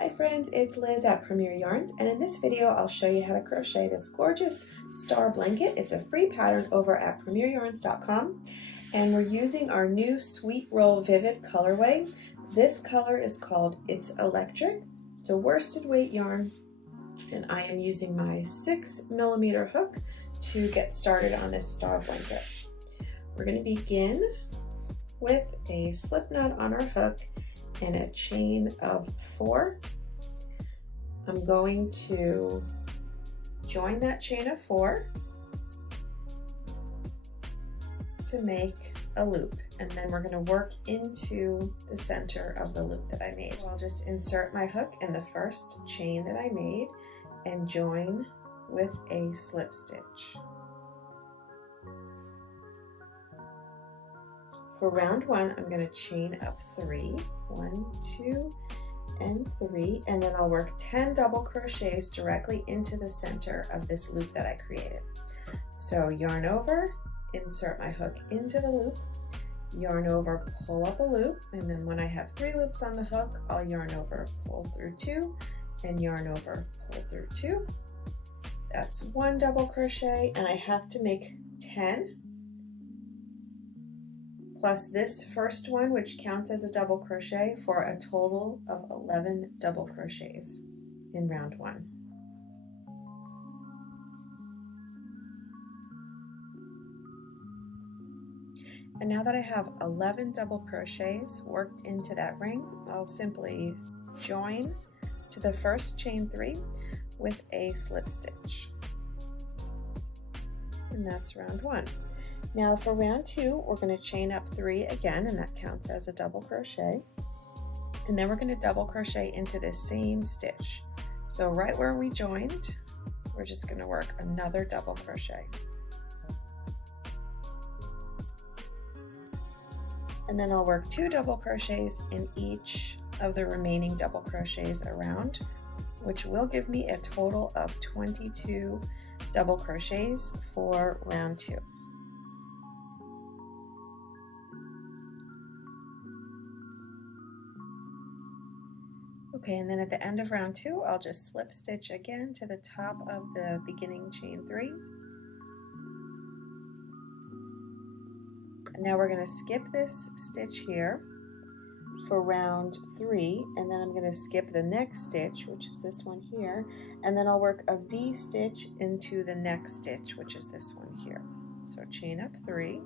Hi friends, it's Liz at Premier Yarns, and in this video I'll show you how to crochet this gorgeous star blanket. It's a free pattern over at premieryarns.com, and we're using our new Sweet Roll Vivid colorway. This color is called It's Electric. It's a worsted weight yarn, and I am using my 6mm hook to get started on this star blanket. We're going to begin with a slip knot on our hook and a chain of 4. I'm going to join that chain of 4 to make a loop, and then we're going to work into the center of the loop that I made. So I'll just insert my hook in the first chain that I made and join with a slip stitch. For round 1, I'm going to chain up 3, 1, 2, and 3, and then I'll work 10 double crochets directly into the center of this loop that I created. So yarn over, insert my hook into the loop, yarn over, pull up a loop, and then when I have 3 loops on the hook, I'll yarn over, pull through 2, and yarn over, pull through 2. That's 1 double crochet, and I have to make 10 plus this first one, which counts as a double crochet, for a total of 11 double crochets in round 1. And now that I have 11 double crochets worked into that ring, I'll simply join to the first chain 3 with a slip stitch. And that's round 1. Now for round 2, we're going to chain up 3 again, and that counts as a double crochet. And then we're going to double crochet into this same stitch. So right where we joined, we're just going to work another double crochet. And then I'll work 2 double crochets in each of the remaining double crochets around, which will give me a total of 22 double crochets for round 2. Okay, and then at the end of round 2, I'll just slip stitch again to the top of the beginning chain 3. And now we're going to skip this stitch here for round 3, and then I'm going to skip the next stitch, which is this one here, and then I'll work a V stitch into the next stitch, which is this one here. So chain up 3,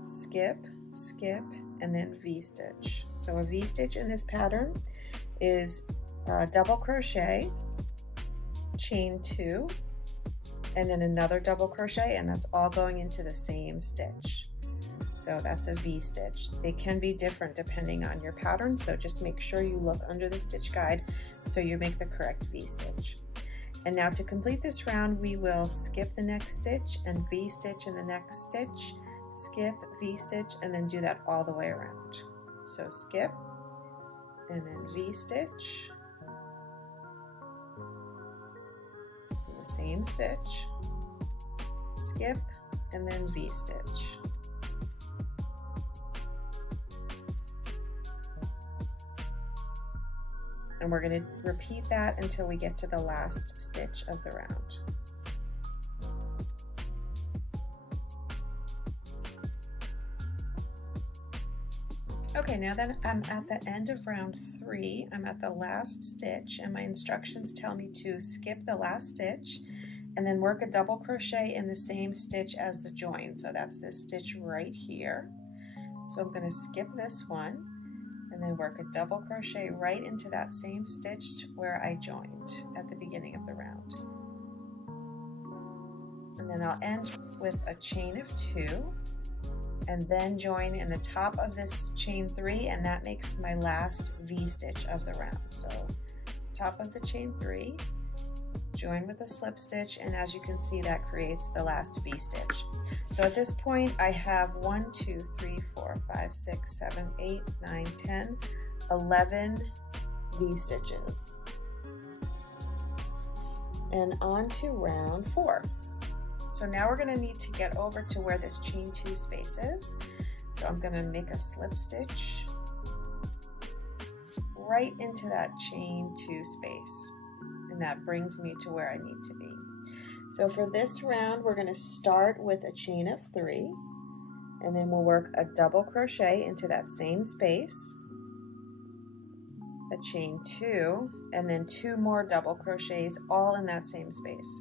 skip, skip, and then V stitch. So a V stitch in this pattern is double crochet, chain 2, and then another double crochet, and that's all going into the same stitch. So that's a V stitch. They can be different depending on your pattern, so just make sure you look under the stitch guide so you make the correct V stitch. And now to complete this round, we will skip the next stitch and V stitch in the next stitch, skip, V stitch, and then do that all the way around. So skip, and then V stitch, in the same stitch, skip, and then V stitch. And we're going to repeat that until we get to the last stitch of the round. Okay, now that I'm at the end of round 3, I'm at the last stitch, and my instructions tell me to skip the last stitch and then work a double crochet in the same stitch as the join. So that's this stitch right here. So I'm going to skip this one and then work a double crochet right into that same stitch where I joined at the beginning of the round. And then I'll end with a chain of 2. And then join in the top of this chain 3, and that makes my last V stitch of the round. So top of the chain 3, join with a slip stitch, and as you can see, that creates the last V stitch. So at this point I have 1, 2, 3, 4, 5, 6, 7, 8, 9, 10, 11 V stitches. And on to round 4. So now we're going to need to get over to where this chain 2 space is. So I'm going to make a slip stitch right into that chain 2 space, and that brings me to where I need to be. So for this round, we're going to start with a chain of 3, and then we'll work a double crochet into that same space, a chain 2, and then 2 more double crochets all in that same space.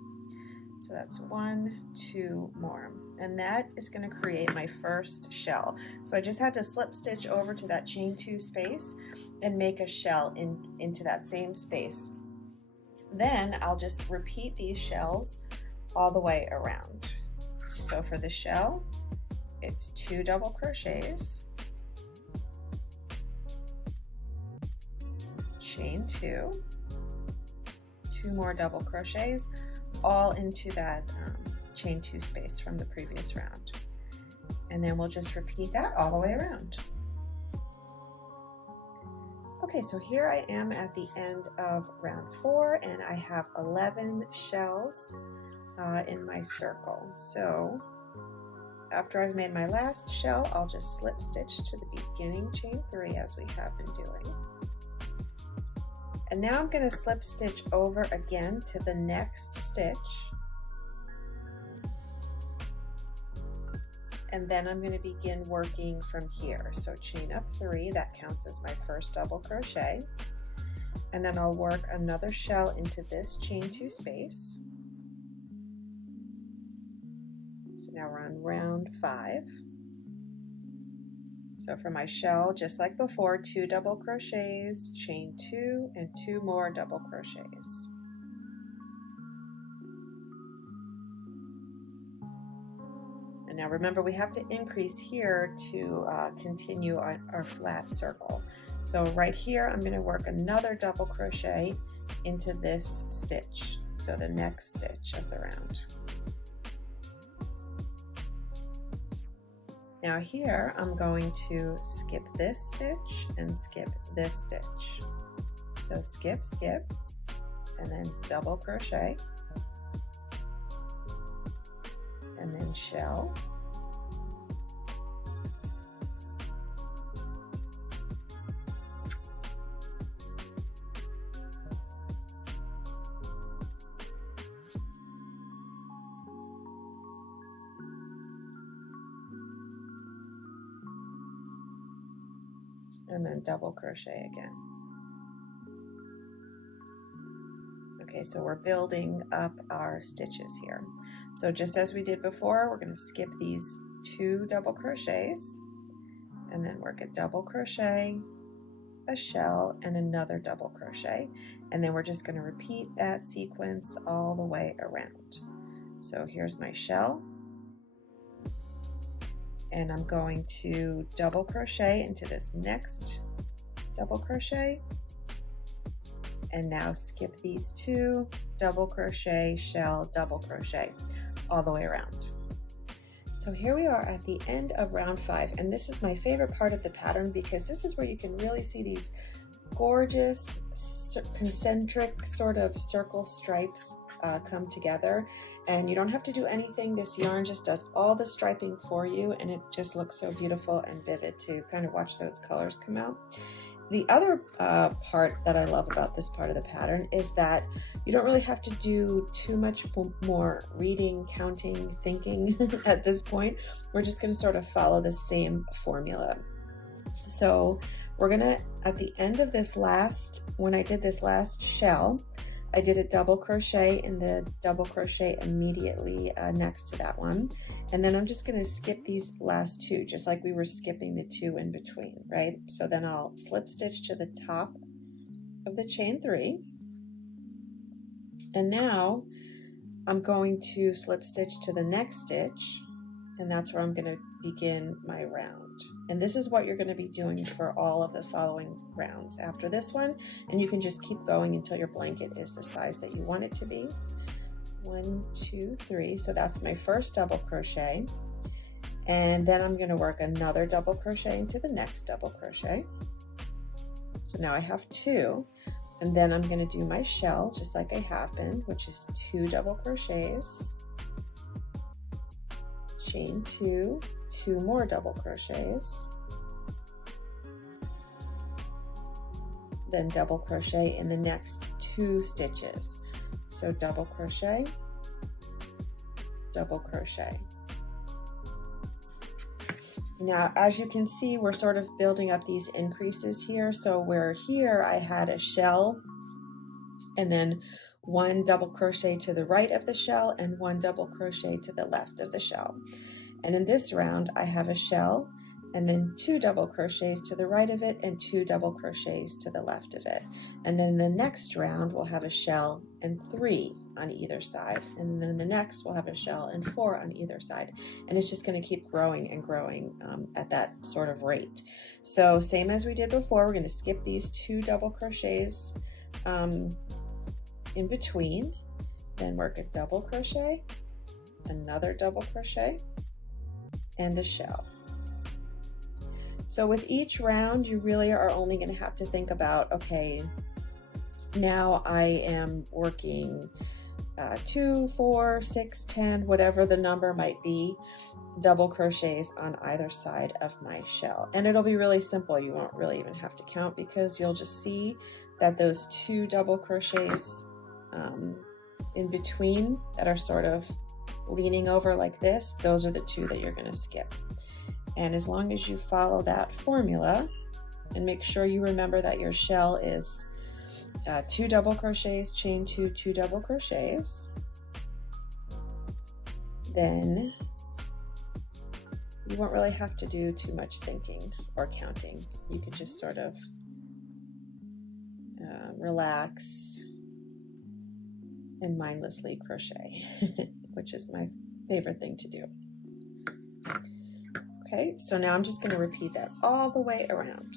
So that's 1, 2 more, and that is going to create my first shell. So I just had to slip stitch over to that chain 2 space and make a shell into that same space. Then I'll just repeat these shells all the way around. So for the shell, it's 2 double crochets, chain 2, 2 more double crochets, all into that chain 2 space from the previous round. And then we'll just repeat that all the way around. Okay, so here I am at the end of round 4, and I have 11 shells in my circle. So after I've made my last shell, I'll just slip stitch to the beginning chain 3 as we have been doing. And now I'm going to slip stitch over again to the next stitch. And then I'm going to begin working from here. So chain up 3, that counts as my first double crochet. And then I'll work another shell into this chain 2 space. So now we're on round 5. So for my shell, just like before, 2 double crochets, chain 2, and 2 more double crochets. And now remember, we have to increase here to continue our flat circle. So right here, I'm going to work another double crochet into this stitch, so the next stitch of the round. Now here, I'm going to skip this stitch and skip this stitch. So skip, skip, and then double crochet, and then shell, and then double crochet again. Okay, so we're building up our stitches here. So just as we did before, we're going to skip these 2 double crochets and then work a double crochet, a shell, and another double crochet. And then we're just going to repeat that sequence all the way around. So here's my shell. And I'm going to double crochet into this next double crochet, and now skip these 2, double crochet, shell, double crochet all the way around. So here we are at the end of round 5, and this is my favorite part of the pattern because this is where you can really see these gorgeous concentric sort of circle stripes come together, and you don't have to do anything. This yarn just does all the striping for you, and it just looks so beautiful and vivid to kind of watch those colors come out. The other part that I love about this part of the pattern is that you don't really have to do too much more reading, counting, thinking at this point. We're just going to sort of follow the same formula. So we're going to, at the end of this last, when I did this last shell, I did a double crochet in the double crochet immediately next to that one. And then I'm just going to skip these last 2, just like we were skipping the 2 in between, right? So then I'll slip stitch to the top of the chain 3. And now I'm going to slip stitch to the next stitch, and that's where I'm going to begin my round. And this is what you're going to be doing for all of the following rounds after this one, and you can just keep going until your blanket is the size that you want it to be. 1, 2, 3, so that's my first double crochet, and then I'm going to work another double crochet into the next double crochet. So now I have 2, and then I'm going to do my shell just like I have been, which is 2 double crochets, chain 2, 2 more double crochets, then double crochet in the next 2 stitches. So double crochet, double crochet. Now, as you can see, we're sort of building up these increases here. So where here I had a shell and then 1 double crochet to the right of the shell and 1 double crochet to the left of the shell. And in this round, I have a shell and then 2 double crochets to the right of it and 2 double crochets to the left of it. And then the next round, we'll have a shell and 3 on either side. And then the next, we'll have a shell and 4 on either side. And it's just going to keep growing and growing at that sort of rate. So same as we did before, we're going to skip these 2 double crochets in between, then work a double crochet, another double crochet, and a shell. So with each round, you really are only going to have to think about, okay, now I am working 2, 4, 6, 10, whatever the number might be, double crochets on either side of my shell. And it'll be really simple. You won't really even have to count because you'll just see that those 2 double crochets in between that are sort of leaning over like this, those are the 2 that you're going to skip. And as long as you follow that formula and make sure you remember that your shell is 2 double crochets, chain 2, 2 double crochets, then you won't really have to do too much thinking or counting. You can just sort of relax and mindlessly crochet, which is my favorite thing to do. Okay, so now I'm just going to repeat that all the way around.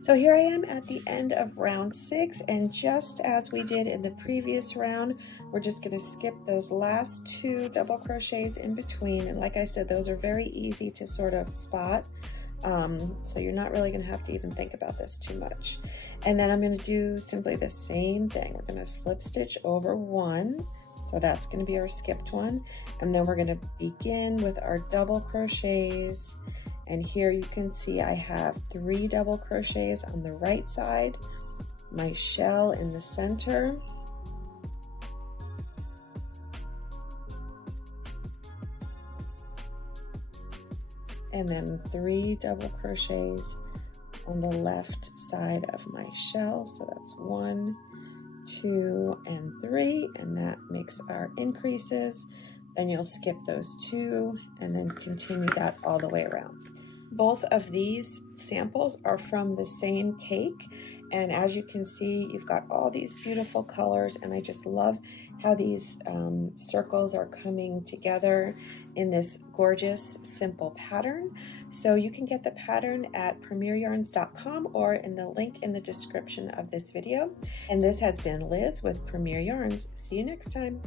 So here I am at the end of round 6, and just as we did in the previous round, we're just going to skip those last 2 double crochets in between. And like I said, those are very easy to sort of spot. So you're not really going to have to even think about this too much. And then I'm going to do simply the same thing. We're going to slip stitch over 1. So that's going to be our skipped one. And then we're going to begin with our double crochets. And here you can see I have 3 double crochets on the right side, my shell in the center, and then 3 double crochets on the left side of my shell. So that's 1, 2, and 3, and that makes our increases. Then you'll skip those 2 and then continue that all the way around. Both of these samples are from the same cake, and as you can see, you've got all these beautiful colors, and I just love how these circles are coming together in this gorgeous simple pattern. So you can get the pattern at premieryarns.com or in the link in the description of this video. And this has been Liz with Premier Yarns. See you next time.